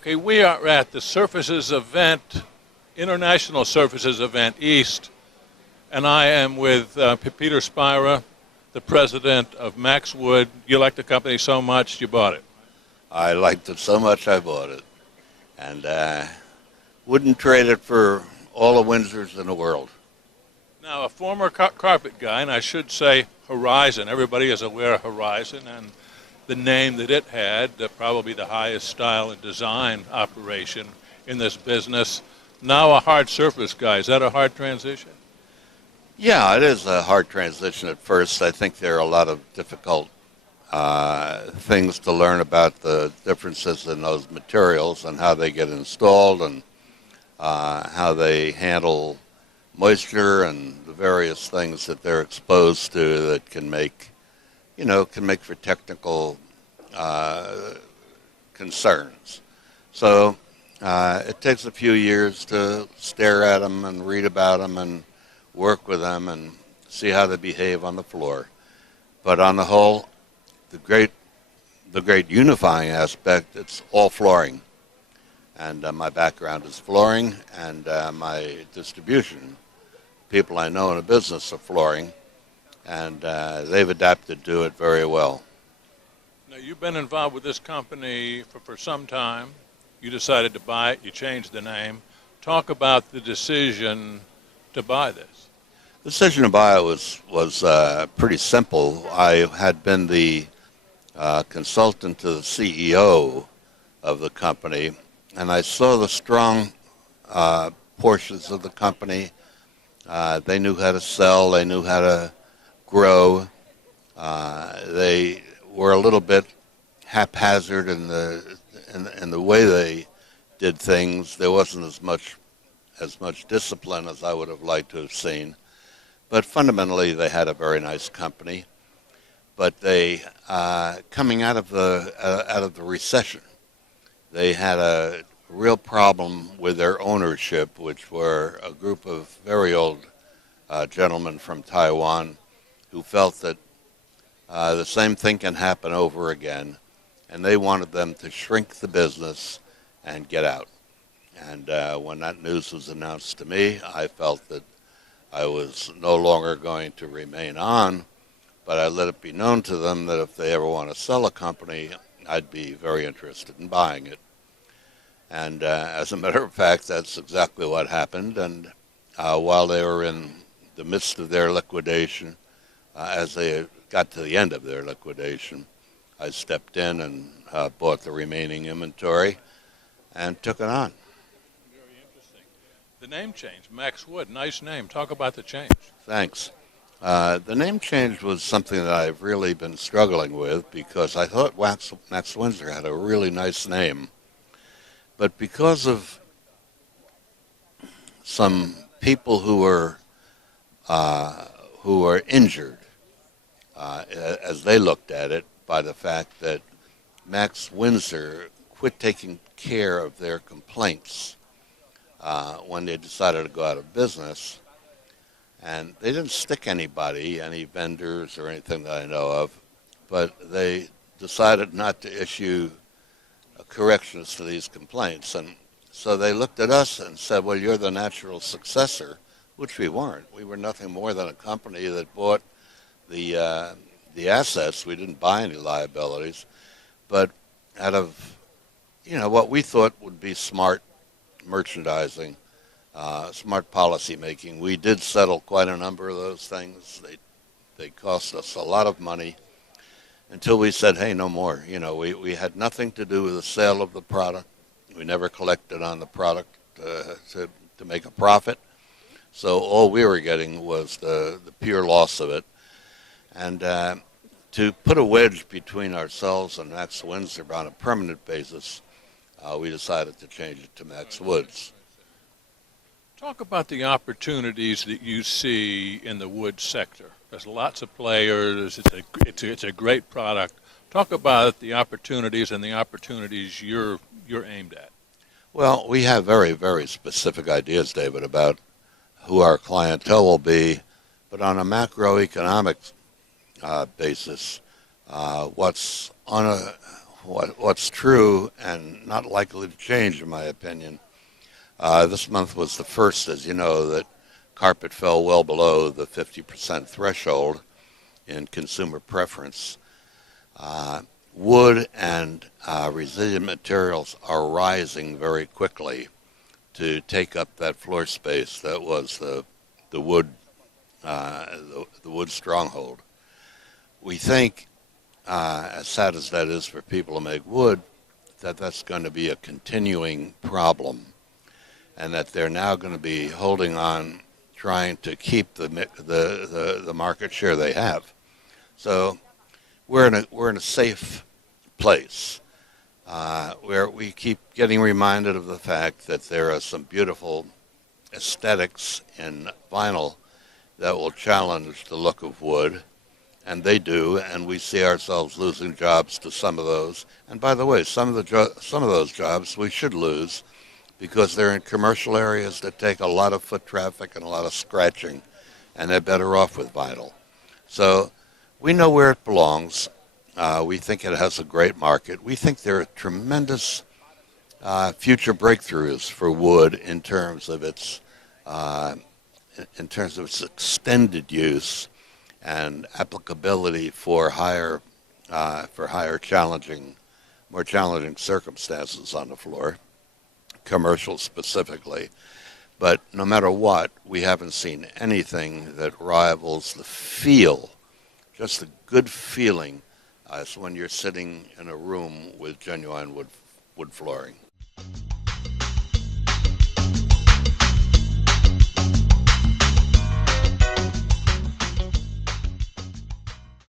Okay, we are at the Surfaces event, International Surfaces event East, and I am with Peter Spirer, the president of Max Wood. You like the company so much, you bought it. I liked it so much I bought it, and wouldn't trade it for all the Windsors in the world. Now, a former carpet guy, and I should say Horizon. Everybody is aware of Horizon and the name that it had, probably the highest style and design operation in this business. Now a hard surface guy. Is that a hard transition? Yeah, it is a hard transition at first. I think there are a lot of difficult things to learn about the differences in those materials and how they get installed and how they handle moisture and the various things that they're exposed to that can make for technical concerns. So it takes a few years to stare at them and read about them and work with them and see how they behave on the floor. But on the whole, the great unifying aspect, it's all flooring. And my background is flooring, and my distribution, people I know in the business of flooring, and they've adapted to it very well. Now, you've been involved with this company for some time. You decided to buy it. You changed the name. Talk about the decision to buy this. The decision to buy it was pretty simple. I had been the consultant to the CEO of the company, and I saw the strong portions of the company. They knew how to sell. They knew how to grow. They were a little bit haphazard in the way they did things. There wasn't as much discipline as I would have liked to have seen. But fundamentally, they had a very nice company. But they, coming out of the recession, they had a real problem with their ownership, which were a group of very old gentlemen from Taiwan who felt that the same thing can happen over again, and they wanted them to shrink the business and get out. And when that news was announced to me, I felt that I was no longer going to remain on, but I let it be known to them that if they ever want to sell a company, I'd be very interested in buying it. And as a matter of fact, that's exactly what happened. And while they were in the midst of their liquidation, as they got to the end of their liquidation, I stepped in and bought the remaining inventory and took it on. Very interesting. The name change, Max Wood, nice name. Talk about the change. Thanks. The name change was something that I've really been struggling with because I thought Max Windsor had a really nice name. But because of some people who were injured, as they looked at it, by the fact that Max Windsor quit taking care of their complaints when they decided to go out of business. And they didn't stick anybody, any vendors or anything that I know of, but they decided not to issue corrections to these complaints. And so they looked at us and said, well, you're the natural successor, which we weren't. We were nothing more than a company that bought the assets. We didn't buy any liabilities. But out of, what we thought would be smart merchandising, smart policy making, we did settle quite a number of those things. They cost us a lot of money until we said, hey, no more. We had nothing to do with the sale of the product. We never collected on the product to make a profit. So all we were getting was the pure loss of it. And to put a wedge between ourselves and Max Windsor on a permanent basis, we decided to change it to Max Woods. Talk about the opportunities that you see in the wood sector. There's lots of players. It's a great product. Talk about the opportunities and the opportunities you're aimed at. Well, we have very, very specific ideas, David, about who our clientele will be, but on a macroeconomic basis, what's what's true and not likely to change, in my opinion. This month was the first, as you know, that carpet fell well below the 50% threshold in consumer preference. Wood and resilient materials are rising very quickly to take up that floor space that was the wood the wood stronghold. We think, as sad as that is for people who make wood, that that's going to be a continuing problem, and that they're now going to be holding on, trying to keep the market share they have. So we're in a safe place where we keep getting reminded of the fact that there are some beautiful aesthetics in vinyl that will challenge the look of wood, and they do, and we see ourselves losing jobs to some of those. And by the way, some of those jobs we should lose because they're in commercial areas that take a lot of foot traffic and a lot of scratching, and they're better off with vinyl. So we know where it belongs. We think it has a great market. We think there are tremendous future breakthroughs for wood in terms of its extended use and applicability for more challenging circumstances on the floor, commercial specifically. But no matter what, we haven't seen anything that rivals the feel, just the good feeling as when you're sitting in a room with genuine wood flooring.